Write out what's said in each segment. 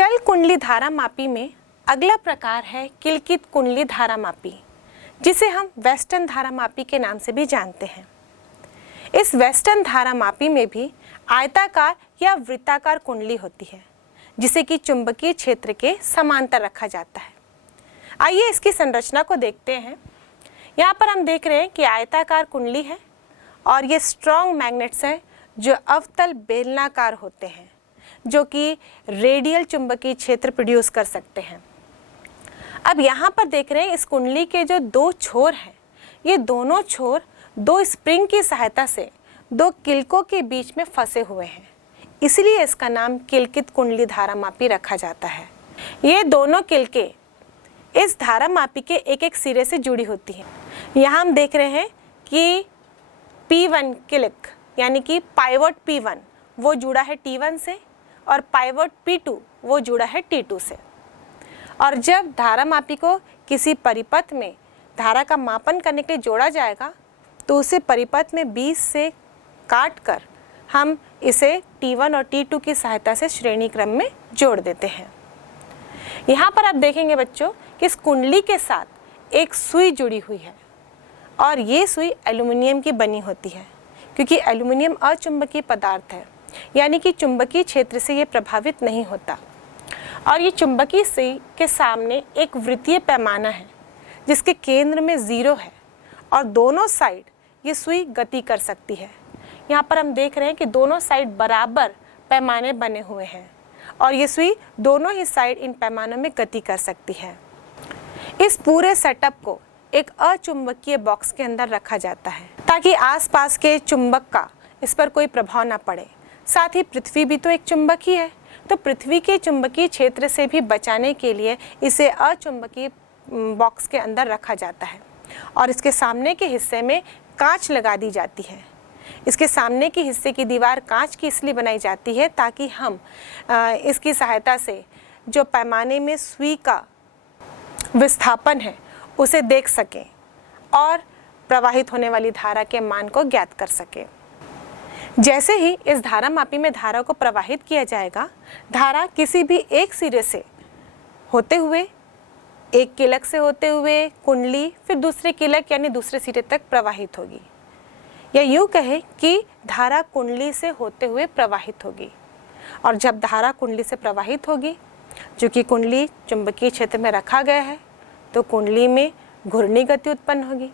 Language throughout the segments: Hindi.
चल कुंडली धारामापी में अगला प्रकार है किलकित कुंडली धारामापी, जिसे हम वेस्टर्न धारामापी के नाम से भी जानते हैं। इस वेस्टर्न धारामापी में भी आयताकार या वृत्ताकार कुंडली होती है, जिसे कि चुंबकीय क्षेत्र के समांतर रखा जाता है। आइए इसकी संरचना को देखते हैं। यहाँ पर हम देख रहे हैं कि आयताकार कुंडली है और ये स्ट्रॉन्ग मैग्नेट्स हैं जो अवतल बेलनाकार होते हैं, जो कि रेडियल चुंबकीय क्षेत्र प्रोड्यूस कर सकते हैं। अब यहाँ पर देख रहे हैं इस कुंडली के जो दो छोर हैं, ये दोनों छोर दो स्प्रिंग की सहायता से दो किलकों के बीच में फंसे हुए हैं, इसलिए इसका नाम किलकित कुंडली धारामापी रखा जाता है। ये दोनों किलके इस धारामापी के एक एक सिरे से जुड़ी होती हैं। यहाँ हम देख रहे हैं कि P1 किलक यानी कि पाइवट P1 वो जुड़ा है T1 से और पाइवट P2 वो जुड़ा है T2 से। और जब धारामापी को किसी परिपथ में धारा का मापन करने के लिए जोड़ा जाएगा तो उसे परिपथ में 20 से काट कर हम इसे T1 और T2 की सहायता से श्रेणी क्रम में जोड़ देते हैं। यहाँ पर आप देखेंगे बच्चों कि इस कुंडली के साथ एक सुई जुड़ी हुई है और ये सुई एल्युमिनियम की बनी होती है, क्योंकि एल्युमिनियम अचुंबकीय पदार्थ है, यानी कि चुंबकीय क्षेत्र से ये प्रभावित नहीं होता। और ये चुंबकीय सुई के सामने एक वृत्तीय पैमाना है जिसके केंद्र में 0 है और दोनों साइड ये सुई गति कर सकती है। यहाँ पर हम देख रहे हैं कि दोनों साइड बराबर पैमाने बने हुए हैं और ये सुई दोनों ही साइड इन पैमानों में गति कर सकती है। इस पूरे सेटअप को एक अचुंबकीय बॉक्स के अंदर रखा जाता है ताकि आसपास के चुंबक का इस पर कोई प्रभाव ना पड़े। साथ ही पृथ्वी भी तो एक चुंबक ही है, तो पृथ्वी के चुंबकीय क्षेत्र से भी बचाने के लिए इसे अचुंबकीय बॉक्स के अंदर रखा जाता है और इसके सामने के हिस्से में कांच लगा दी जाती है। इसके सामने के हिस्से की दीवार कांच की इसलिए बनाई जाती है ताकि हम इसकी सहायता से जो पैमाने में सुई का विस्थापन है उसे देख सकें और प्रवाहित होने वाली धारा के मान को ज्ञात कर सकें। जैसे ही इस धारामापी में धारा को प्रवाहित किया जाएगा, धारा किसी भी एक सिरे से होते हुए, एक किलक से होते हुए कुंडली, फिर दूसरे किलक यानी दूसरे सिरे तक प्रवाहित होगी, या यूँ कहें कि धारा कुंडली से होते हुए प्रवाहित होगी। और जब धारा कुंडली से प्रवाहित होगी, जो कि कुंडली चुंबकीय क्षेत्र में रखा गया है, तो कुंडली में घूर्णी गति उत्पन्न होगी,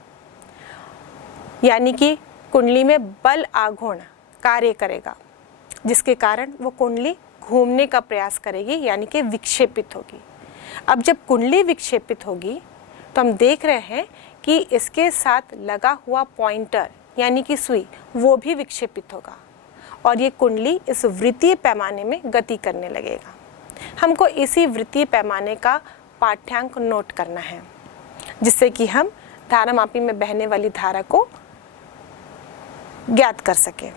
यानी कि कुंडली में बल आघूर्ण कार्य करेगा, जिसके कारण वो कुंडली घूमने का प्रयास करेगी, यानी कि विक्षेपित होगी। अब जब कुंडली विक्षेपित होगी तो हम देख रहे हैं कि इसके साथ लगा हुआ पॉइंटर यानी कि सुई वो भी विक्षेपित होगा और ये कुंडली इस वृत्तीय पैमाने में गति करने लगेगा। हमको इसी वृत्तीय पैमाने का पाठ्यांक नोट करना है, जिससे कि हम धारामापी में बहने वाली धारा को ज्ञात कर सकें।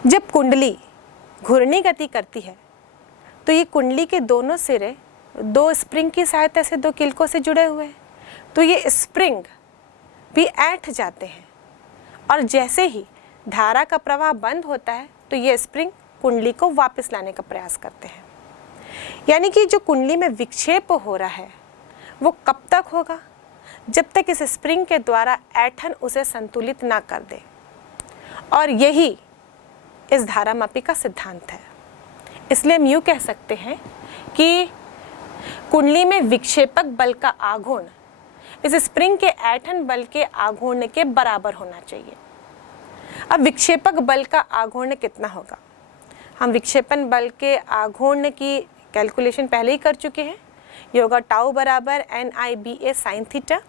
जब कुंडली घूर्णी गति करती है तो ये कुंडली के दोनों सिरे दो स्प्रिंग की सहायता से दो किलकों से जुड़े हुए हैं, तो ये स्प्रिंग भी ऐंठ जाते हैं और जैसे ही धारा का प्रवाह बंद होता है तो ये स्प्रिंग कुंडली को वापस लाने का प्रयास करते हैं। यानी कि जो कुंडली में विक्षेप हो रहा है वो कब तक होगा? जब तक इस स्प्रिंग के द्वारा ऐंठन उसे संतुलित ना कर दे, और यही इस धारामापी का सिद्धांत है। इसलिए हम यूँ कह सकते हैं कि कुंडली में विक्षेपक बल का आघूर्ण इस स्प्रिंग के ऐंठन बल के आघूर्ण के बराबर होना चाहिए। अब विक्षेपक बल का आघूर्ण कितना होगा? हम विक्षेपण बल के आघूर्ण की कैलकुलेशन पहले ही कर चुके हैं। ये होगा टाउ बराबर NIBA साइन थीटा।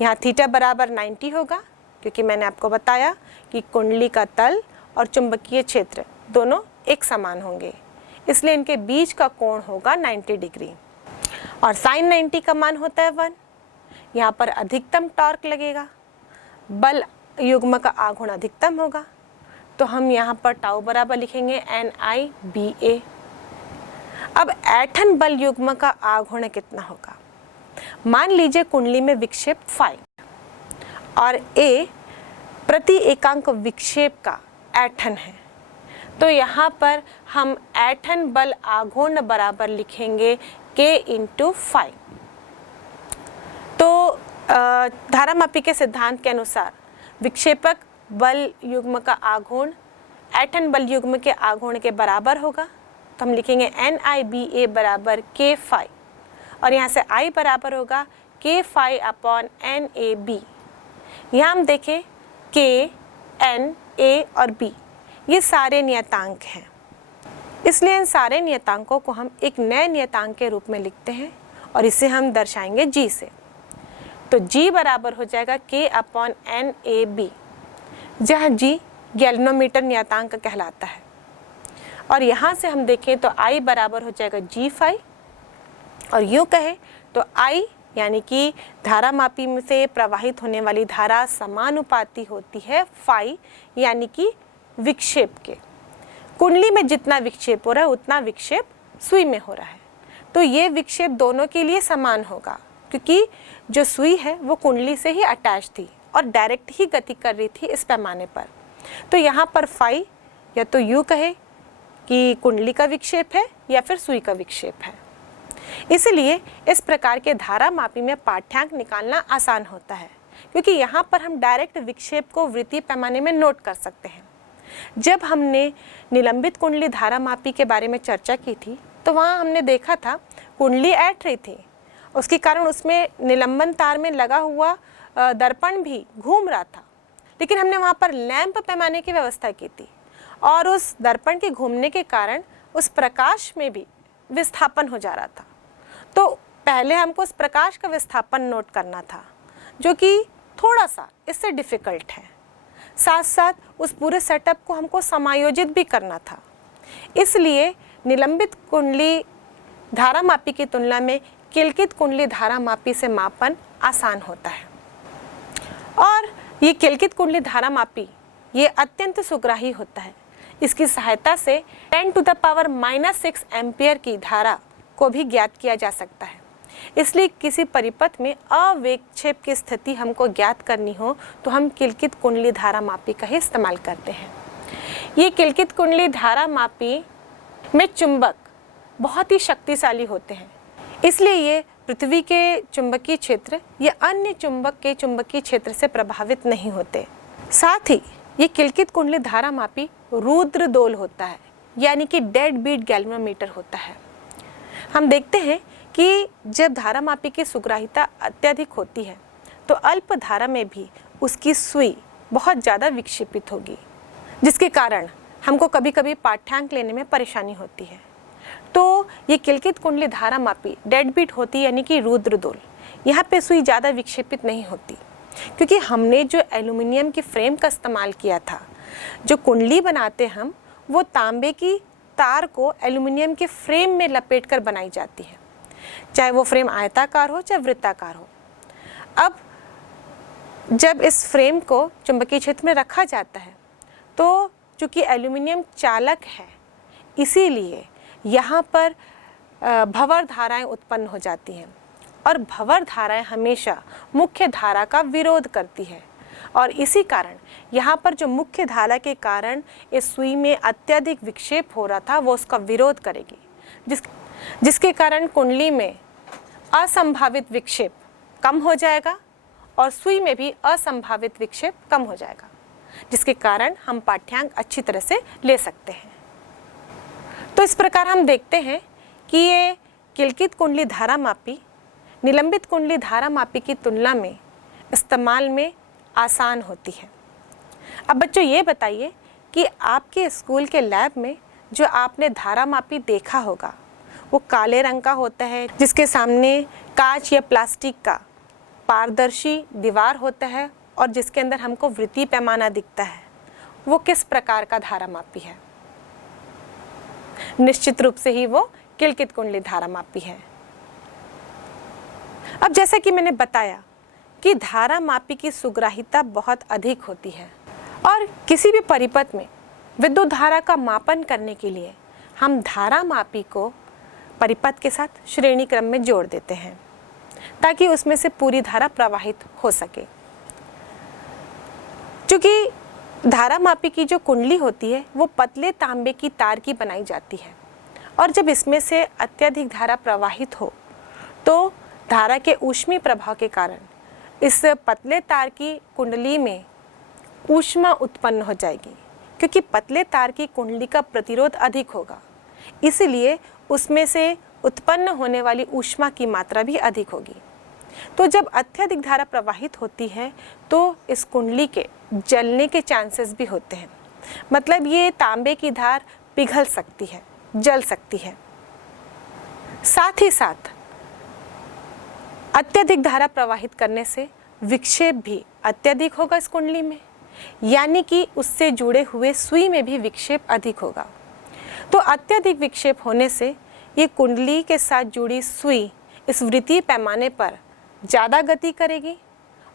यहाँ थीटा बराबर 90 होगा, क्योंकि मैंने आपको बताया कि कुंडली का तल और चुंबकीय क्षेत्र दोनों एक समान होंगे, इसलिए इनके बीच का कोण होगा 90 डिग्री। और साइन 90 का मान होता है 1। यहाँ पर अधिकतम टॉर्क लगेगा, बल युग्म का आघूर्ण अधिकतम होगा, तो हम यहाँ पर टाउ बराबर लिखेंगे NIBA। अब ऐंठन बल युग्म का आघूर्ण कितना होगा? मान लीजिए कुंडली में विक्षेप φ और A प्रति एकांक विक्षेप का ऐंठन है, तो यहाँ पर हम ऐंठन बल आघूर्ण बराबर लिखेंगे K × 5। तो धारामापी के सिद्धांत के अनुसार विक्षेपक बल युग्म का आघूर्ण ऐंठन बल युग्म के आघूर्ण के बराबर होगा। तो हम लिखेंगे NIBA बराबर K5 और यहाँ से I बराबर होगा K5/NAB। यहाँ हम देखें K, N, A और B ये सारे नियतांक हैं, इसलिए इन सारे नियतांकों को हम एक नए नियतांक के रूप में लिखते हैं और इसे हम दर्शाएंगे G से। तो G बराबर हो जाएगा K/NAB, जहाँ G गैल्वेनोमीटर नियतांक कहलाता है। और यहाँ से हम देखें तो I बराबर हो जाएगा G5 और यूँ कहें तो I यानी कि धारामापी में से प्रवाहित होने वाली धारा समानुपाती होती है फाई यानी कि विक्षेप के। कुंडली में जितना विक्षेप हो रहा है उतना विक्षेप सुई में हो रहा है। तो ये विक्षेप दोनों के लिए समान होगा, क्योंकि जो सुई है वो कुंडली से ही अटैच थी और डायरेक्ट ही गति कर रही थी इस पैमाने पर। तो यहाँ पर फाई या तो यूँ कहे कि कुंडली का विक्षेप है या फिर सुई का विक्षेप है। इसलिए इस प्रकार के धारामापी में पाठ्यांक निकालना आसान होता है, क्योंकि यहाँ पर हम डायरेक्ट विक्षेप को वृत्तीय पैमाने में नोट कर सकते हैं। जब हमने निलंबित कुंडली धारामापी के बारे में चर्चा की थी तो वहाँ हमने देखा था कुंडली ऐंठ रही थी, उसके कारण उसमें निलंबन तार में लगा हुआ दर्पण भी घूम रहा था, लेकिन हमने वहाँ पर लैंप पैमाने की व्यवस्था की थी और उस दर्पण के घूमने के कारण उस प्रकाश में भी विस्थापन हो जा रहा था। तो पहले हमको उस प्रकाश का विस्थापन नोट करना था, जो कि थोड़ा सा इससे डिफ़िकल्ट है। साथ साथ उस पूरे सेटअप को हमको समायोजित भी करना था। इसलिए निलंबित कुंडली धारामापी की तुलना में किलकित कुंडली धारामापी से मापन आसान होता है। और ये किलकित कुंडली धारामापी ये अत्यंत सुग्राही होता है। इसकी सहायता से 10⁻⁻6 एम्पियर की धारा को भी ज्ञात किया जा सकता है। इसलिए किसी परिपथ में अविक्षेप की स्थिति हमको ज्ञात करनी हो तो हम किलकित कुंडली धारामापी का ही इस्तेमाल करते हैं। ये किलकित कुंडली धारामापी में चुंबक बहुत ही शक्तिशाली होते हैं, इसलिए ये पृथ्वी के चुंबकीय क्षेत्र या अन्य चुंबक के चुंबकीय क्षेत्र से प्रभावित नहीं होते। साथ ही ये किलकित कुंडली धारामापी रुद्रदोल होता है, यानी कि डेड बीट गैल्वेनोमीटर होता है। हम देखते हैं कि जब धारामापी की सुग्राहिता अत्यधिक होती है तो अल्प धारा में भी उसकी सुई बहुत ज़्यादा विक्षेपित होगी, जिसके कारण हमको कभी कभी पाठ्यांक लेने में परेशानी होती है। तो ये किलकित कुंडली धारामापी डेड बीट होती है, यानी कि रुद्रदोल। यहाँ पे सुई ज़्यादा विक्षेपित नहीं होती, क्योंकि हमने जो एल्युमिनियम की फ्रेम का इस्तेमाल किया था। जो कुंडली बनाते हम वो तांबे की तार को एल्युमिनियम के फ्रेम में लपेट कर बनाई जाती है, चाहे वो फ्रेम आयताकार हो चाहे वृत्ताकार हो। अब जब इस फ्रेम को चुंबकीय क्षेत्र में रखा जाता है तो चूँकि एल्युमिनियम चालक है, इसीलिए यहाँ पर भंवर धाराएं उत्पन्न हो जाती हैं और भंवर धाराएं हमेशा मुख्य धारा का विरोध करती है और इसी कारण यहाँ पर जो मुख्य धारा के कारण इस सुई में अत्यधिक विक्षेप हो रहा था वो उसका विरोध करेगी, जिसके कारण कुंडली में असंभावित विक्षेप कम हो जाएगा और सुई में भी असंभावित विक्षेप कम हो जाएगा, जिसके कारण हम पाठ्यांक अच्छी तरह से ले सकते हैं। तो इस प्रकार हम देखते हैं कि ये किलकित कुंडली धारामापी निलंबित कुंडली धारामापी की तुलना में इस्तेमाल में आसान होती है। अब बच्चों ये बताइए कि आपके स्कूल के लैब में जो आपने धारामापी देखा होगा वो काले रंग का होता है, जिसके सामने कांच या प्लास्टिक का पारदर्शी दीवार होता है और जिसके अंदर हमको वृत्तीय पैमाना दिखता है, वो किस प्रकार का धारामापी है? निश्चित रूप से ही वो किलकित कुंडली धारामापी है। अब जैसा कि मैंने बताया कि धारामापी की सुग्राहिता बहुत अधिक होती है और किसी भी परिपथ में विद्युत धारा का मापन करने के लिए हम धारामापी को परिपथ के साथ श्रेणी क्रम में जोड़ देते हैं ताकि उसमें से पूरी धारा प्रवाहित हो सके। क्योंकि धारा मापी की जो कुंडली होती है वो पतले तांबे की तार की बनाई जाती है और जब इसमें से अत्यधिक धारा प्रवाहित हो तो धारा के ऊष्मीय प्रभाव के कारण इस पतले तार की कुंडली में ऊष्मा उत्पन्न हो जाएगी, क्योंकि पतले तार की कुंडली का प्रतिरोध अधिक होगा, इसलिए उसमें से उत्पन्न होने वाली ऊष्मा की मात्रा भी अधिक होगी। तो जब अत्यधिक धारा प्रवाहित होती है तो इस कुंडली के जलने के चांसेस भी होते हैं, मतलब ये तांबे की धार पिघल सकती है, जल सकती है। साथ ही साथ अत्यधिक धारा प्रवाहित करने से विक्षेप भी अत्यधिक होगा इस कुंडली में, यानी कि उससे जुड़े हुए सुई में भी विक्षेप अधिक होगा। तो अत्यधिक विक्षेप होने से ये कुंडली के साथ जुड़ी सुई इस वृत्तीय पैमाने पर ज़्यादा गति करेगी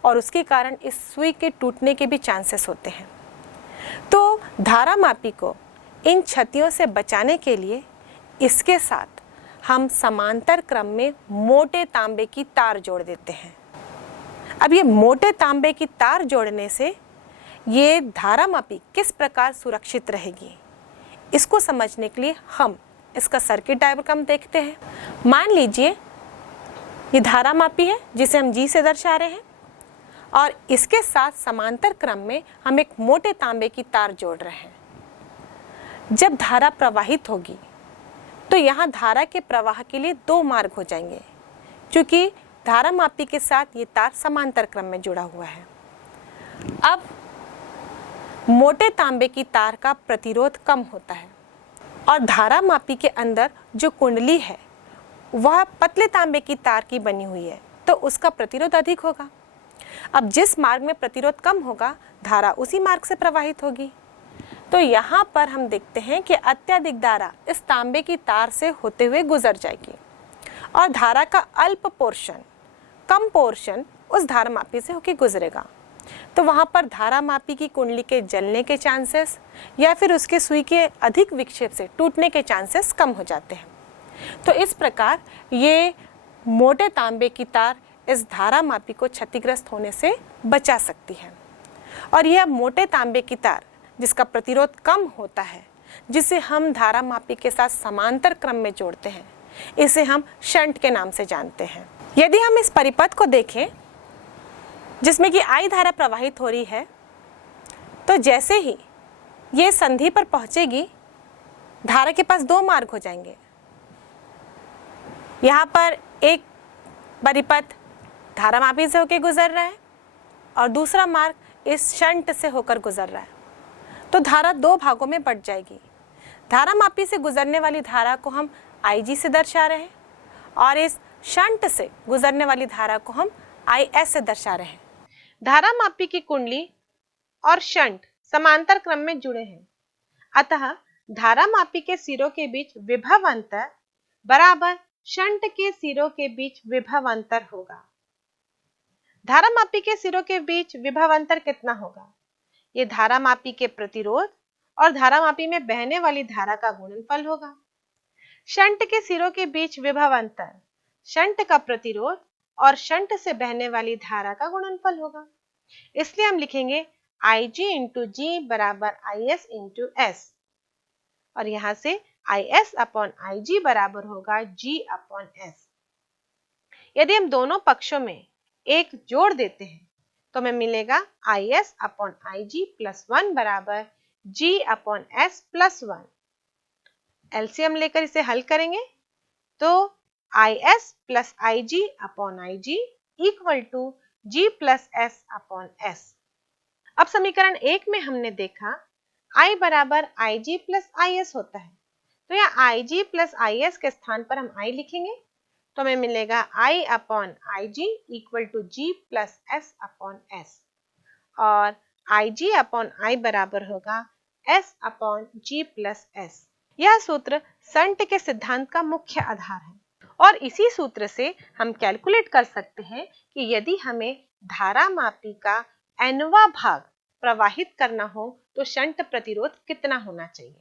और उसके कारण इस सुई के टूटने के भी चांसेस होते हैं। तो धारा मापी को इन क्षतियों से बचाने के लिए इसके साथ हम समांतर क्रम में मोटे तांबे की तार जोड़ देते हैं। अब ये मोटे तांबे की तार जोड़ने से ये धारा मापी किस प्रकार सुरक्षित रहेगी, इसको समझने के लिए हम इसका सर्किट डायग्राम देखते हैं। मान लीजिए ये धारा मापी है जिसे हम G से दर्शा रहे हैं और इसके साथ समांतर क्रम में हम एक मोटे तांबे की तार जोड़ रहे हैं। जब धारा प्रवाहित होगी तो यहाँ धारा के प्रवाह के लिए दो मार्ग हो जाएंगे, क्योंकि धारा मापी के साथ ये तार समांतर क्रम में जुड़ा हुआ है। अब मोटे तांबे की तार का प्रतिरोध कम होता है और धारा मापी के अंदर जो कुंडली है वह पतले तांबे की तार की बनी हुई है, तो उसका प्रतिरोध अधिक होगा। अब जिस मार्ग में प्रतिरोध कम होगा, धारा उसी मार्ग से प्रवाहित होगी। तो यहाँ पर हम देखते हैं कि अत्यधिक धारा इस तांबे की तार से होते हुए गुजर जाएगी और धारा का अल्प पोर्शन, कम पोर्शन उस धारा मापी से होकर गुजरेगा। तो वहाँ पर धारा मापी की कुंडली के जलने के चांसेस या फिर उसके सुई के अधिक विक्षेप से टूटने के चांसेस कम हो जाते हैं। तो इस प्रकार ये मोटे तांबे की तार इस धारा मापी को क्षतिग्रस्त होने से बचा सकती है। और यह मोटे तांबे की तार जिसका प्रतिरोध कम होता है, जिसे हम धारा मापी के साथ समांतर क्रम में जोड़ते हैं, इसे हम शंट के नाम से जानते हैं। यदि हम इस परिपथ को देखें जिसमें कि I धारा प्रवाहित हो रही है, तो जैसे ही ये संधि पर पहुंचेगी, धारा के पास दो मार्ग हो जाएंगे। यहाँ पर एक परिपथ धारा मापी से होकर गुजर रहा है और दूसरा मार्ग इस शंट से होकर गुजर रहा है, तो धारा दो भागों में बंट जाएगी। धारा मापी से गुजरने वाली धारा को हम IG से दर्शा रहे हैं और इस शंट से गुजरने वाली धारा को हम IS से दर्शा रहे हैं। धारा मापी की कुंडली और शंट समांतर क्रम में जुड़े हैं, अतः धारा मापी के सिरों के बीच विभव अंतर बराबर शंट के सिरों के बीच विभव अंतर होगा। धारा मापी के सिरों के बीच विभव अंतर कितना होगा? ये धारा मापी के प्रतिरोध और धारा मापी में बहने वाली धारा का गुणनफल होगा। शंट के सिरों के बीच विभव अंतर शंट का प्रतिरोध और शंट से बहने वाली धारा का गुणनफल होगा। इसलिए हम लिखेंगे Ig इंटू G बराबर IS इंटू S, और यहाँ से IS अपॉन IG बराबर होगा G अपॉन S। यदि हम दोनों पक्षों में एक जोड़ देते हैं तो हमें मिलेगा IS अपॉन IG प्लस 1 बराबर G upon S plus 1। LCM लेकर इसे हल करेंगे तो IS plus IG upon IG equal to G plus S upon S। अब समीकरण 1 में हमने देखा I बराबर IG प्लस IS होता है, तो यहाँ IG प्लस IS के स्थान पर हम I लिखेंगे तो हमें मिलेगा I upon IG equal to G plus S upon S, और IG अपॉन I बराबर होगा S upon G plus S। यह सूत्र शंट के सिद्धांत का मुख्य आधार है और इसी सूत्र से हम कैलकुलेट कर सकते हैं कि यदि हमें धारा मापी का nवां भाग प्रवाहित करना हो तो शंट प्रतिरोध कितना होना चाहिए।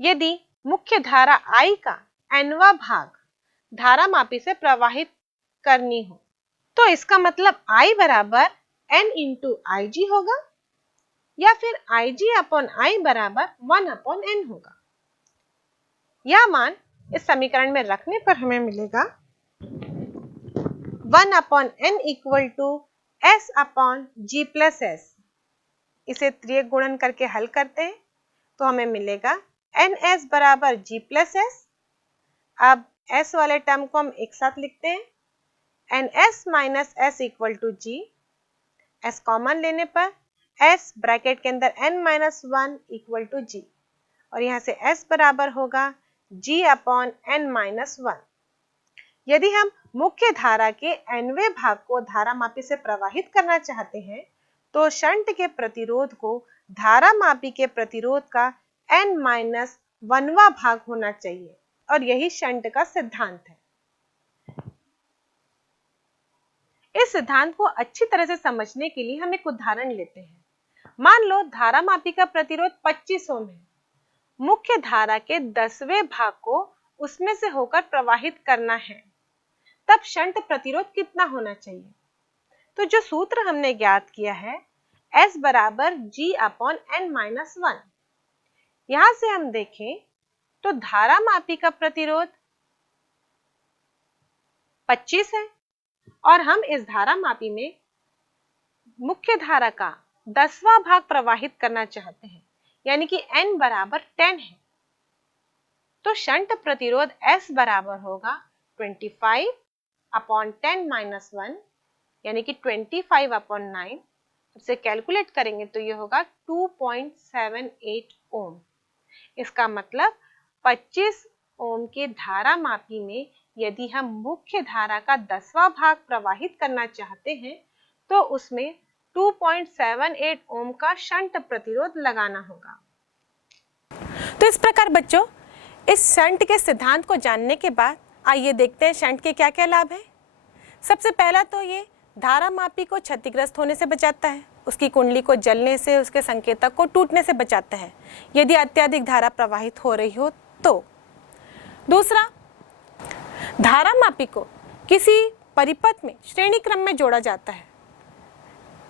यदि मुख्य धारा I का nवां भाग धारा मापी से प्रवाहित करनी हो तो इसका मतलब I बराबर N इंटू IG होगा, या फिर Ig/I बराबर 1/n होगा। यह मान इस समीकरण में रखने पर हमें मिलेगा 1/n इक्वल टू S/G+S। इसे त्रियक गुणन करके हल करते हैं तो हमें मिलेगा NS बराबर G+S। अब S वाले टर्म को हम एक साथ लिखते हैं, NS minus S equal to G। S common लेने पर S ब्रैकेट के अंदर n-1 इक्वल टू G, और यहाँ से S बराबर होगा G/n-1। यदि हम मुख्य धारा के nवें भाग को धारामापी से प्रवाहित करना चाहते हैं तो शंट के प्रतिरोध को धारामापी के प्रतिरोध का n-1वां भाग होना चाहिए, और यही शंट का सिद्धांत है। इस सिद्धांत को अच्छी तरह से समझने के लिए हम एक उदाहरण लेते हैं। मान लो धारामापी का प्रतिरोध 25 ओम है। मुख्य धारा के 10वें भाग को उसमें से होकर प्रवाहित करना है, तब शंट प्रतिरोध कितना होना चाहिए? तो जो सूत्र हमने ज्ञात किया है S बराबर G/n-1। यहां से हम देखें तो धारामापी का प्रतिरोध 25 है और हम इस धारामापी में मुख्य धारा का 10वां भाग प्रवाहित करना चाहते हैं, यानी कि n बराबर 10 है। तो शंट प्रतिरोध S बराबर होगा 25/10-1, यानी कि 25/9। इसे कैलकुलेट करेंगे तो ये होगा 2.78 ओम। इसका मतलब 25 ओम के धारामापी में यदि हम मुख्य धारा का 10वां भाग प्रवाहित करना चाहते हैं तो उसमें 2.78 ओम का शंट प्रतिरोध लगाना होगा। तो इस प्रकार बच्चों, इस शंट के सिद्धांत को जानने के बाद आइए देखते हैं शंट के क्या क्या लाभ हैं। सबसे पहला तो ये धारामापी को क्षतिग्रस्त होने से बचाता है, उसकी कुंडली को जलने से, उसके संकेतक को टूटने से बचाता है यदि अत्यधिक धारा प्रवाहित हो रही हो तो। दूसरा, धारामापी को किसी परिपथ में श्रेणी क्रम में जोड़ा जाता है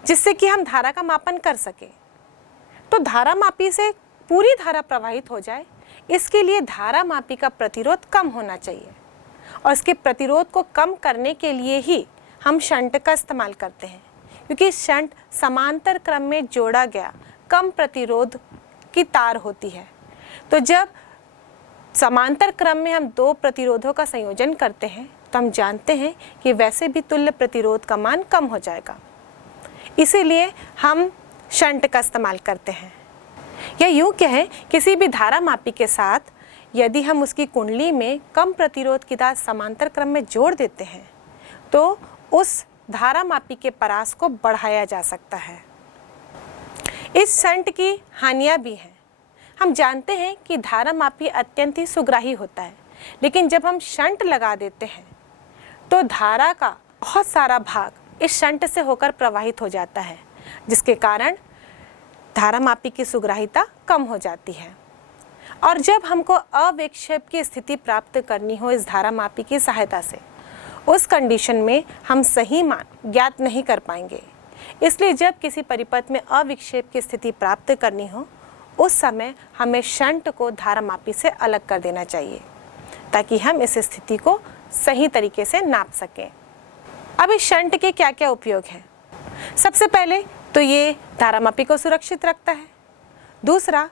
जिससे कि हम धारा का मापन कर सके। तो धारामापी से पूरी धारा प्रवाहित हो जाए, इसके लिए धारामापी का प्रतिरोध कम होना चाहिए, और इसके प्रतिरोध को कम करने के लिए ही हम शंट का इस्तेमाल करते हैं, क्योंकि शंट समांतर क्रम में जोड़ा गया कम प्रतिरोध की तार होती है। तो जब समांतर क्रम में हम दो प्रतिरोधों का संयोजन करते हैं तो हम जानते हैं कि वैसे भी तुल्य प्रतिरोध का मान कम हो जाएगा, इसीलिए हम शंट का इस्तेमाल करते हैं। या यूं कहें, किसी भी धारामापी के साथ यदि हम उसकी कुंडली में कम प्रतिरोध की तार समांतर क्रम में जोड़ देते हैं तो उस धारामापी के परास को बढ़ाया जा सकता है। इस शंट की हानियां भी हैं। हम जानते हैं कि धारामापी अत्यंत ही सुग्राही होता है, लेकिन जब हम शंट लगा देते हैं तो धारा का बहुत सारा भाग इस शंट से होकर प्रवाहित हो जाता है, जिसके कारण धारामापी की सुग्राहिता कम हो जाती है। और जब हमको अविक्षेप की स्थिति प्राप्त करनी हो इस धारामापी की सहायता से, उस कंडीशन में हम सही मान ज्ञात नहीं कर पाएंगे। इसलिए जब किसी परिपथ में अविक्षेप की स्थिति प्राप्त करनी हो, उस समय हमें शंट को धारामापी से अलग कर देना चाहिए, ताकि हम इस स्थिति को सही तरीके से नाप सकें। अब इस शंट के क्या क्या उपयोग हैं? सबसे पहले तो ये धारामापी को सुरक्षित रखता है। दूसरा,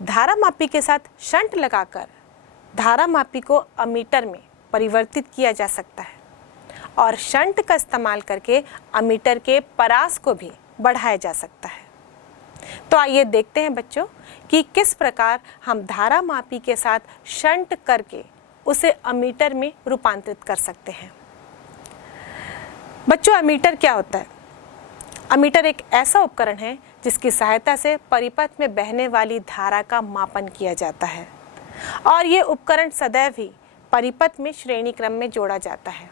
धारामापी के साथ शंट लगाकर धारामापी को अमीटर में परिवर्तित किया जा सकता है, और शंट का इस्तेमाल करके अमीटर के परास को भी बढ़ाया जा सकता है। तो आइए देखते हैं बच्चों कि किस प्रकार हम धारामापी के साथ शंट करके उसे अमीटर में रूपांतरित कर सकते हैं। बच्चों, अमीटर क्या होता है? अमीटर एक ऐसा उपकरण है जिसकी सहायता से परिपथ में बहने वाली धारा का मापन किया जाता है, और ये उपकरण सदैव ही परिपथ में श्रेणी क्रम में जोड़ा जाता है।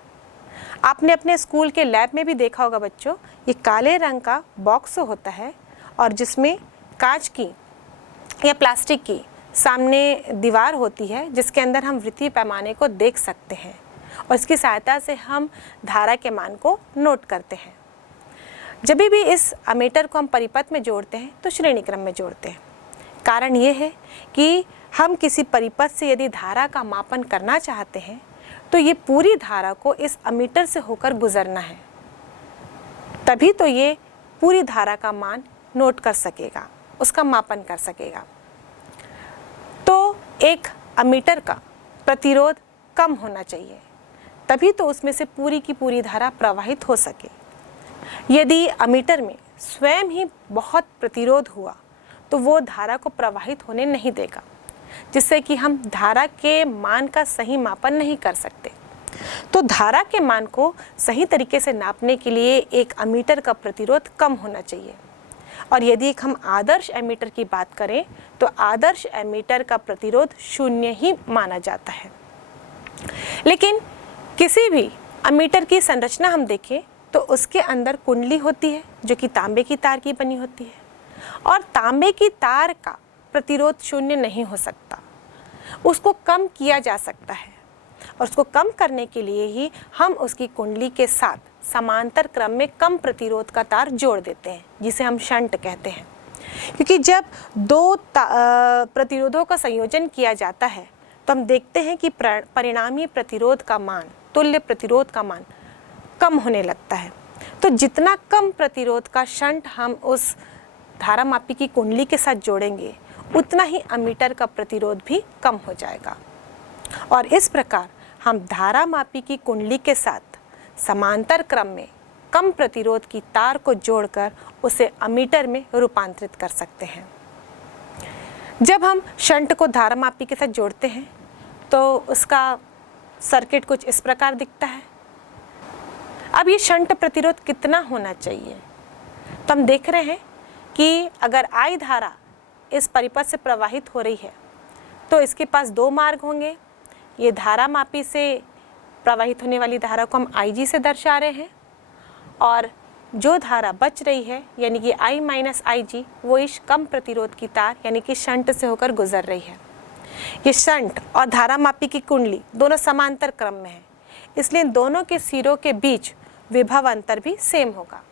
आपने अपने स्कूल के लैब में भी देखा होगा बच्चों, ये काले रंग का बॉक्स होता है और जिसमें कांच की या प्लास्टिक की सामने दीवार होती है, जिसके अंदर हम वृत्तीय पैमाने को देख सकते हैं और इसकी सहायता से हम धारा के मान को नोट करते हैं। जब भी इस अमीटर को हम परिपथ में जोड़ते हैं तो श्रेणी क्रम में जोड़ते हैं। कारण ये है कि हम किसी परिपथ से यदि धारा का मापन करना चाहते हैं तो ये पूरी धारा को इस अमीटर से होकर गुजरना है, तभी तो ये पूरी धारा का मान नोट कर सकेगा, उसका मापन कर सकेगा। तो एक अमीटर का प्रतिरोध कम होना चाहिए, तभी तो उसमें से पूरी की पूरी धारा प्रवाहित हो सके। यदि अमीटर में स्वयं ही बहुत प्रतिरोध हुआ तो वो धारा को प्रवाहित होने नहीं देगा, जिससे कि हम धारा के मान का सही मापन नहीं कर सकते। तो धारा के मान को सही तरीके से नापने के लिए एक अमीटर का प्रतिरोध कम होना चाहिए। और यदि हम आदर्श एमीटर की बात करें तो आदर्श एमीटर का प्रतिरोध 0 ही माना जाता है। लेकिन किसी भी अमीटर की संरचना हम देखें तो उसके अंदर कुंडली होती है जो कि तांबे की तार की बनी होती है, और तांबे की तार का प्रतिरोध 0 नहीं हो सकता, उसको कम किया जा सकता है। और उसको कम करने के लिए ही हम उसकी कुंडली के साथ समांतर क्रम में कम प्रतिरोध का तार जोड़ देते हैं, जिसे हम शंट कहते हैं। क्योंकि जब दो प्रतिरोधों का संयोजन किया जाता है तो हम देखते हैं कि परिणामी प्रतिरोध का मान, तुल्य प्रतिरोध का मान कम होने लगता है। तो जितना कम प्रतिरोध का शंट हम उस धारामापी की कुंडली के साथ जोड़ेंगे उतना ही अमीटर का प्रतिरोध भी कम हो जाएगा। और इस प्रकार हम धारामापी की कुंडली के साथ समांतर क्रम में कम प्रतिरोध की तार को जोड़कर उसे अमीटर में रूपांतरित कर सकते हैं। जब हम शंट को धारामापी के साथ जोड़ते हैं तो उसका सर्किट कुछ इस प्रकार दिखता है। अब ये शंट प्रतिरोध कितना होना चाहिए, तो हम देख रहे हैं कि अगर I धारा इस परिपथ से प्रवाहित हो रही है तो इसके पास 2 मार्ग होंगे। ये धारामापी से प्रवाहित होने वाली धारा को हम IG से दर्शा रहे हैं, और जो धारा बच रही है यानी कि I माइनस IG वो इस कम प्रतिरोध की तार यानी कि शंट से होकर गुजर रही है। ये शंट और धारामापी की कुंडली दोनों समांतर क्रम में है, इसलिए इन दोनों के सिरों के बीच विभव अंतर भी सेम होगा।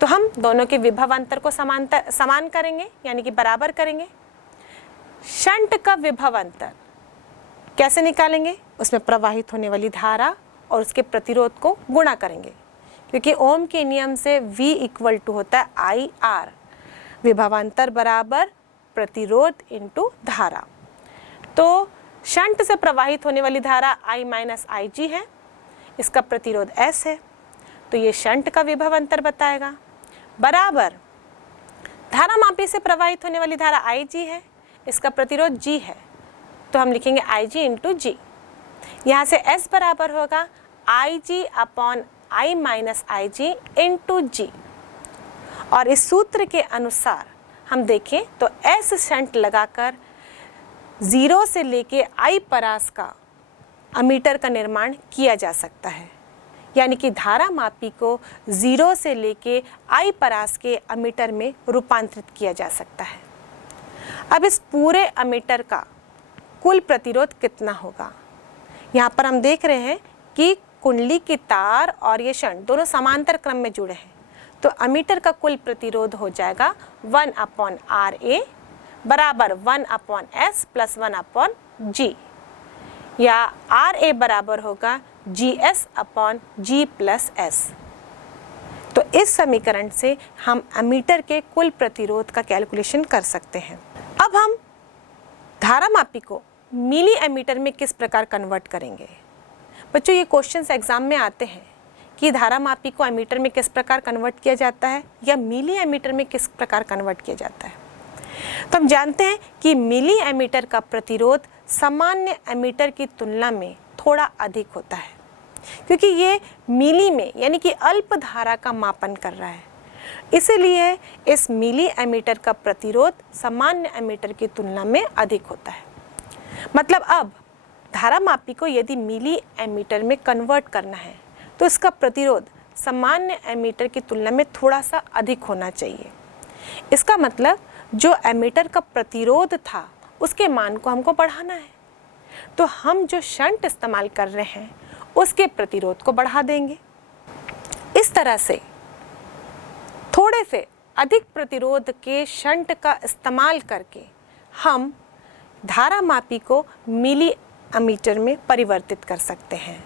तो हम दोनों के विभव अंतर को समान करेंगे यानी कि बराबर करेंगे। शंट का विभव अंतर कैसे निकालेंगे, उसमें प्रवाहित होने वाली धारा और उसके प्रतिरोध को गुणा करेंगे, क्योंकि ओम के नियम से V इक्वल टू होता है IR, विभवांतर बराबर प्रतिरोध इंटू धारा। तो शंट से प्रवाहित होने वाली धारा I माइनस IG है, इसका प्रतिरोध S है, तो ये शंट का विभव अंतर बताएगा, बराबर धारामापी से प्रवाहित होने वाली धारा IG है, इसका प्रतिरोध G है, तो हम लिखेंगे IG इंटू G। यहाँ से S बराबर होगा IG upon I minus IG into G। और इस सूत्र के अनुसार हम देखें तो S शंट लगाकर 0 से लेके I परास का अमीटर का निर्माण किया जा सकता है, यानी कि धारामापी को 0 से लेके I परास के अमीटर में रूपांतरित किया जा सकता है। अब इस पूरे अमीटर का कुल प्रतिरोध कितना होगा, यहाँ पर हम देख रहे हैं कि कुंडली की तार और ये शंट दोनों समांतर क्रम में जुड़े हैं, तो अमीटर का कुल प्रतिरोध हो जाएगा 1 अपॉन RA बराबर 1 upon S plus 1 upon G, या RA बराबर होगा GS upon G plus S। तो इस समीकरण से हम अमीटर के कुल प्रतिरोध का कैलकुलेशन कर सकते हैं। अब हम धारामापी को मिली एमीटर में किस प्रकार कन्वर्ट करेंगे। बच्चों, ये क्वेश्चंस एग्जाम में आते हैं कि धारामापी को एमीटर में किस प्रकार कन्वर्ट किया जाता है या मिली एमीटर में किस प्रकार कन्वर्ट किया जाता है। तो हम जानते हैं कि मिली एमीटर का प्रतिरोध सामान्य एमीटर की तुलना में थोड़ा अधिक होता है, क्योंकि ये मिली में यानी कि अल्प धारा का मापन कर रहा है, इसलिए इस मिली एमीटर का प्रतिरोध सामान्य एमीटर की तुलना में अधिक होता है। मतलब अब धारामापी को यदि मिली एमीटर में कन्वर्ट करना है तो इसका प्रतिरोध सामान्य एमीटर की तुलना में थोड़ा सा अधिक होना चाहिए। इसका मतलब जो एमीटर का प्रतिरोध था उसके मान को हमको बढ़ाना है, तो हम जो शंट इस्तेमाल कर रहे हैं उसके प्रतिरोध को बढ़ा देंगे। इस तरह से थोड़े से अधिक प्रतिरोध के शंट का इस्तेमाल करके हम धारा मापी को मिली एमीटर में परिवर्तित कर सकते हैं।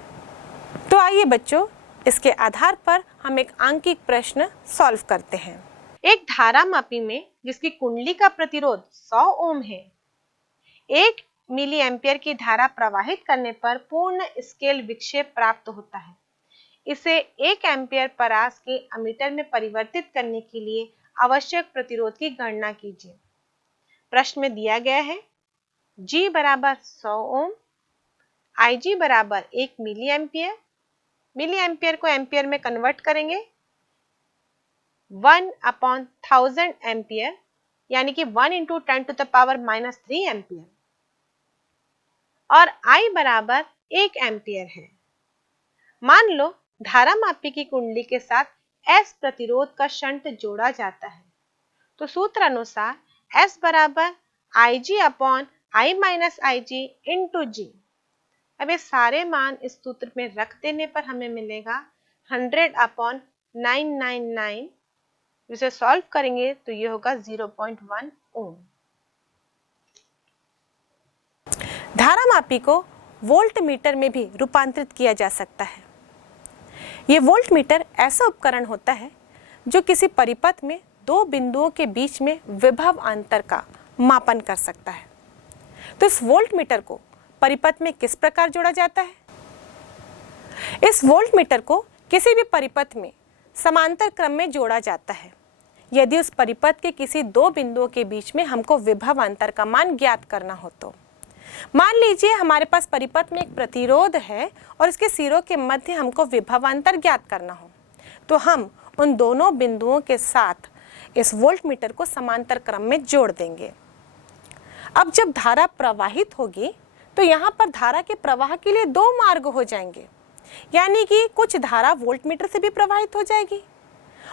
तो आइए बच्चों, इसके आधार पर हम एक आंकिक प्रश्न सॉल्व करते हैं। एक धारा मापी में जिसकी कुंडली का प्रतिरोध 100 ओम है, 1 मिली एम्पियर की धारा प्रवाहित करने पर पूर्ण स्केल विक्षेप प्राप्त होता है। इसे 1 एम्पियर पर आस के एमीटर में परिवर्तित करने के लिए आवश्यक प्रतिरोध की गणना कीजिए। प्रश्न में दिया गया है G बराबर 100 ओम, IG बराबर 1 मिली एम्पियर, मिली एम्पियर को एम्पियर में कन्वर्ट करेंगे 1/1000 एम्पियर, यानी कि 1 × 10⁻³ एम्पियर, और I बराबर 1 एम्पियर है। मान लो धारा मापी की कुंडली के साथ S प्रतिरोध का शंट जोड़ा जाता है, तो सूत्र अनुसार S बराबर Ig/I - Ig × G। अब ये सारे मान इस सूत्र में रख देने पर हमें मिलेगा 100/999, जिसे सॉल्व करेंगे तो ये होगा 0.1 ओम। धारा मापी को वोल्ट मीटर में भी रूपांतरित किया जा सकता है। ये वोल्ट मीटर ऐसा उपकरण होता है जो किसी परिपथ में दो बिंदुओं के बीच में विभव अंतर का मापन कर सकता है। तो इस वोल्ट मीटर को परिपथ में किस प्रकार जोड़ा जाता है? इस वोल्ट मीटर को किसी भी परिपथ में समांतर क्रम में जोड़ा जाता है यदि उस परिपथ के किसी दो बिंदुओं के बीच में हमको विभव अंतर का मान ज्ञात करना हो। तो मान लीजिए हमारे पास परिपथ में एक प्रतिरोध है और इसके सिरों के मध्य हमको विभव अंतर ज्ञात करना हो, तो हम उन दोनों बिंदुओं के साथ इस वोल्ट मीटर को समांतर क्रम में जोड़ देंगे। अब जब धारा प्रवाहित होगी तो यहाँ पर धारा के प्रवाह के लिए दो मार्ग हो जाएंगे, यानी कि कुछ धारा वोल्ट मीटर से भी प्रवाहित हो जाएगी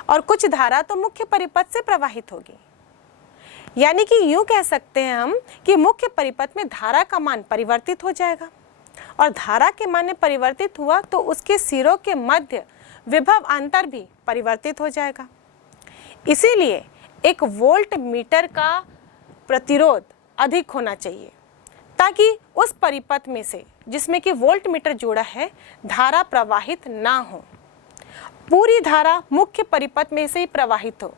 और कुछ धारा तो मुख्य परिपथ से प्रवाहित होगी। यानी कि यूं कह सकते हैं हम कि मुख्य परिपथ में धारा का मान परिवर्तित हो जाएगा और धारा के मान में परिवर्तित हुआ तो उसके सिरों के मध्य विभव अंतर भी परिवर्तित हो जाएगा। इसीलिए एक वोल्ट मीटर का प्रतिरोध अधिक होना चाहिए ताकि उस परिपथ में से जिसमें कि वोल्ट मीटर जोड़ा है धारा प्रवाहित ना हो। पूरी धारा मुख्य परिपथ में से ही प्रवाहित हो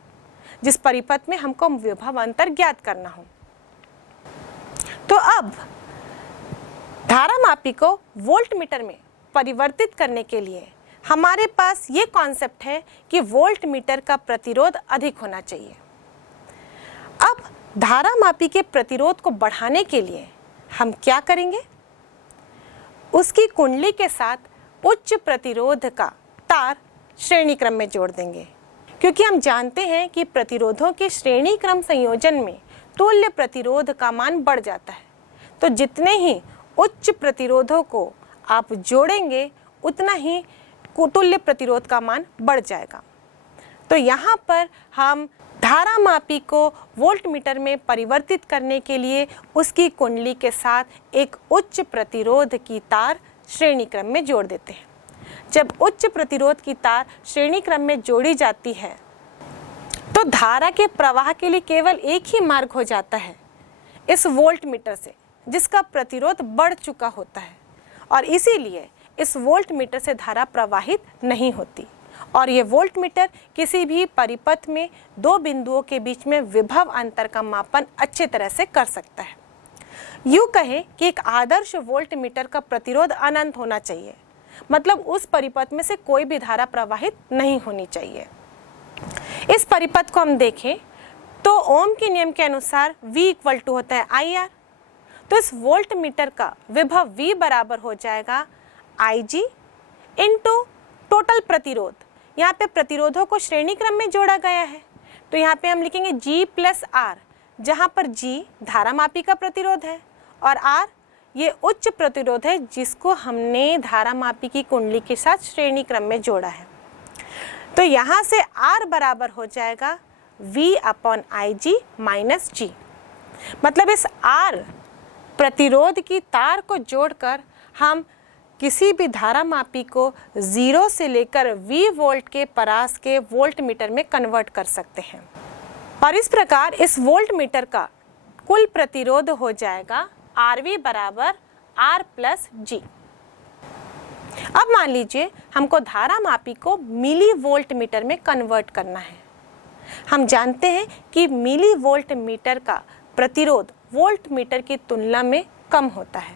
जिस परिपथ में हमको विभव अंतर ज्ञात करना हो। तो अब धारा मापी को वोल्ट मीटर में परिवर्तित करने के लिए हमारे पास ये कॉन्सेप्ट है कि वोल्ट मीटर का प्रतिरोध अधिक होना चाहिए। अब धारा मापी के प्रतिरोध को बढ़ाने के लिए हम क्या करेंगे? उसकी कुंडली के साथ उच्च प्रतिरोध का तार श्रेणी क्रम में जोड़ देंगे, क्योंकि हम जानते हैं कि प्रतिरोधों के श्रेणी क्रम संयोजन में तुल्य प्रतिरोध का मान बढ़ जाता है। तो जितने ही उच्च प्रतिरोधों को आप जोड़ेंगे उतना ही तुल्य प्रतिरोध का मान बढ़ जाएगा। तो यहाँ पर हम धारा मापी को वोल्ट मीटर में परिवर्तित करने के लिए उसकी कुंडली के साथ एक उच्च प्रतिरोध की तार श्रेणी क्रम में जोड़ देते हैं। जब उच्च प्रतिरोध की तार श्रेणी क्रम में जोड़ी जाती है तो धारा के प्रवाह के लिए केवल एक ही मार्ग हो जाता है इस वोल्ट मीटर से जिसका प्रतिरोध बढ़ चुका होता है, और इसीलिए इस वोल्ट मीटर से धारा प्रवाहित नहीं होती और ये वोल्ट मीटर किसी भी परिपथ में दो बिंदुओं के बीच में विभव अंतर का मापन अच्छे तरह से कर सकता है। यूँ कहें कि एक आदर्श वोल्ट मीटर का प्रतिरोध अनंत होना चाहिए, मतलब उस परिपथ में से कोई भी धारा प्रवाहित नहीं होनी चाहिए। इस परिपथ को हम देखें तो ओम के नियम के अनुसार V = होता है IR। तो इस वोल्ट मीटर का विभव V बराबर हो जाएगा IG × टोटल प्रतिरोध। यहाँ पे प्रतिरोधों को श्रेणी क्रम में जोड़ा गया है, तो यहाँ पे हम लिखेंगे G + R, जहाँ पर G धारा मापी का प्रतिरोध है और R ये उच्च प्रतिरोध है जिसको हमने धारा मापी की कुंडली के साथ श्रेणी क्रम में जोड़ा है। तो यहाँ से R बराबर हो जाएगा V/IG - G। मतलब इस R प्रतिरोध की तार को जोड़कर हम किसी भी धारा मापी को 0 से लेकर V वोल्ट के परास के वोल्ट मीटर में कन्वर्ट कर सकते हैं। और इस प्रकार इस वोल्ट मीटर का कुल प्रतिरोध हो जाएगा RV बराबर R प्लस G। अब मान लीजिए हमको धारा मापी को मिली वोल्ट मीटर में कन्वर्ट करना है। हम जानते हैं कि मिली वोल्ट मीटर का प्रतिरोध वोल्ट मीटर की तुलना में कम होता है।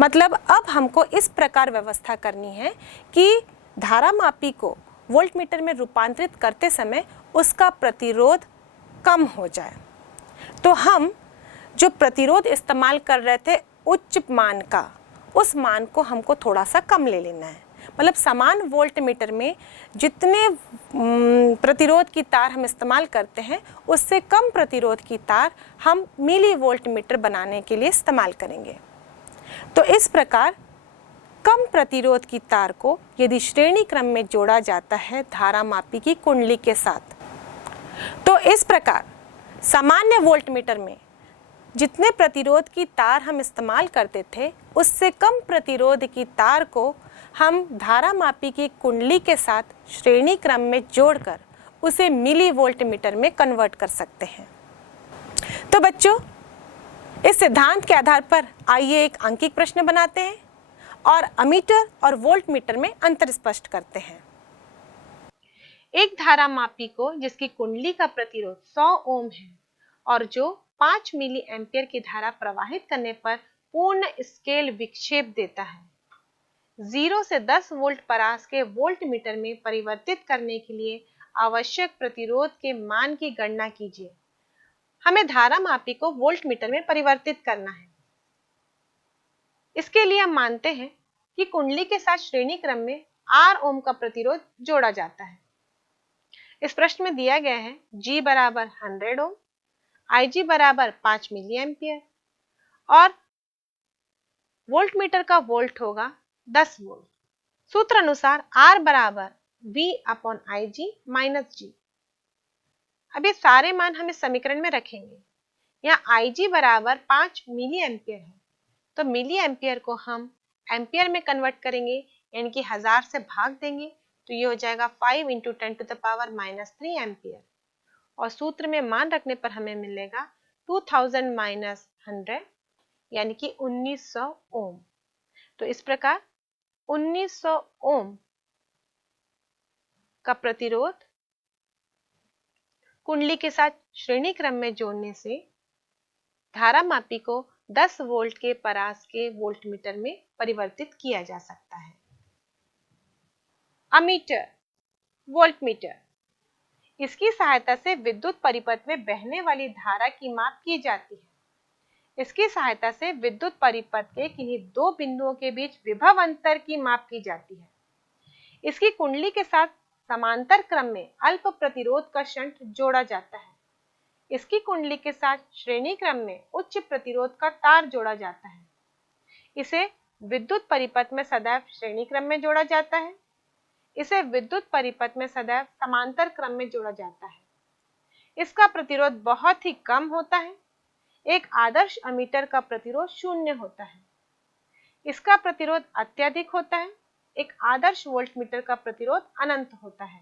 मतलब अब हमको इस प्रकार व्यवस्था करनी है कि धारा मापी को वोल्ट मीटर में रूपांतरित करते समय उसका प्रतिरोध कम हो जाए। तो हम जो प्रतिरोध इस्तेमाल कर रहे थे उच्च मान का, उस मान को हमको थोड़ा सा कम ले लेना है। मतलब समान वोल्ट मीटर में जितने प्रतिरोध की तार हम इस्तेमाल करते हैं उससे कम प्रतिरोध की तार हम मिली वोल्ट मीटर बनाने के लिए इस्तेमाल करेंगे। तो इस प्रकार कम प्रतिरोध की तार को यदि श्रेणी क्रम में जोड़ा जाता है धारा मापी की कुंडली के साथ, तो इस प्रकार सामान्य वोल्ट मीटर में जितने प्रतिरोध की तार हम इस्तेमाल करते थे उससे कम प्रतिरोध की तार को हम धारा मापी की कुंडली के साथ श्रेणी क्रम में जोड़कर उसे मिली वोल्ट मीटर में कन्वर्ट कर सकते हैं। तो बच्चों, इस सिद्धांत के आधार पर आइए एक अंकित प्रश्न बनाते हैं और अमीटर और वोल्ट मीटर में अंतर स्पष्ट करते हैं। एक धारा मापी को जिसकी कुंडली का प्रतिरोध 100 ओम है और जो 5 मिली एम्पियर की धारा प्रवाहित करने पर पूर्ण स्केल विक्षेप देता है, 0 से 10 वोल्ट परास के वोल्ट मीटर में परिवर्तित करने के लिए आवश्यक प्रतिरोध के मान की गणना कीजिए। हमें धारा मापी को वोल्ट मीटर में परिवर्तित करना है। इसके लिए हम मानते हैं कि कुंडली के साथ श्रेणी क्रम में R ओम का प्रतिरोध जोड़ा जाता है। इस प्रश्न में दिया गया है G बराबर 100 ओम, IG बराबर 5 मिली एम्पियर और वोल्ट मीटर का वोल्ट होगा 10 वोल्ट। सूत्र अनुसार R बराबर V upon IG minus G। अब ये सारे मान हम इस समीकरण में रखेंगे। यहाँ IG बराबर 5 मिली एम्पियर है, तो मिली एम्पियर को हम एम्पियर में कन्वर्ट करेंगे, यानी कि 1000 से भाग देंगे, तो ये हो जाएगा 5 × 10⁻³ एम्पियर। और सूत्र में मान रखने पर हमें मिलेगा 2000 माइनस 100 यानी कि 1900 ओम। तो इस प्रकार 1900 ओम का प्रतिरोध कुंडली के साथ श्रेणी क्रम में जोड़ने से धारा मापी को 10 वोल्ट के परास के वोल्ट मीटर में परिवर्तित किया जा सकता है। अमीटर, वोल्ट मीटर, इसकी सहायता से विद्युत परिपथ में बहने वाली धारा की माप की जाती है। इसकी सहायता से विद्युत परिपथ के किन्हीं दो बिंदुओं के बीच विभव अंतर की माप की जाती है। इसकी कुंडली के साथ समांतर क्रम में अल्प प्रतिरोध का शंट जोड़ा जाता है। इसकी कुंडली के साथ श्रेणी क्रम में उच्च प्रतिरोध का तार जोड़ा जाता है। इसे विद्युत परिपथ में सदैव श्रेणी क्रम में जोड़ा जाता है। इसे विद्युत परिपथ में सदैव समांतर क्रम में जोड़ा जाता है। इसका प्रतिरोध बहुत ही कम होता है। एक आदर्श अमीटर का प्रतिरोध 0 होता है। इसका प्रतिरोध अत्यधिक होता है। एक आदर्श वोल्टमीटर का प्रतिरोध अनंत होता है।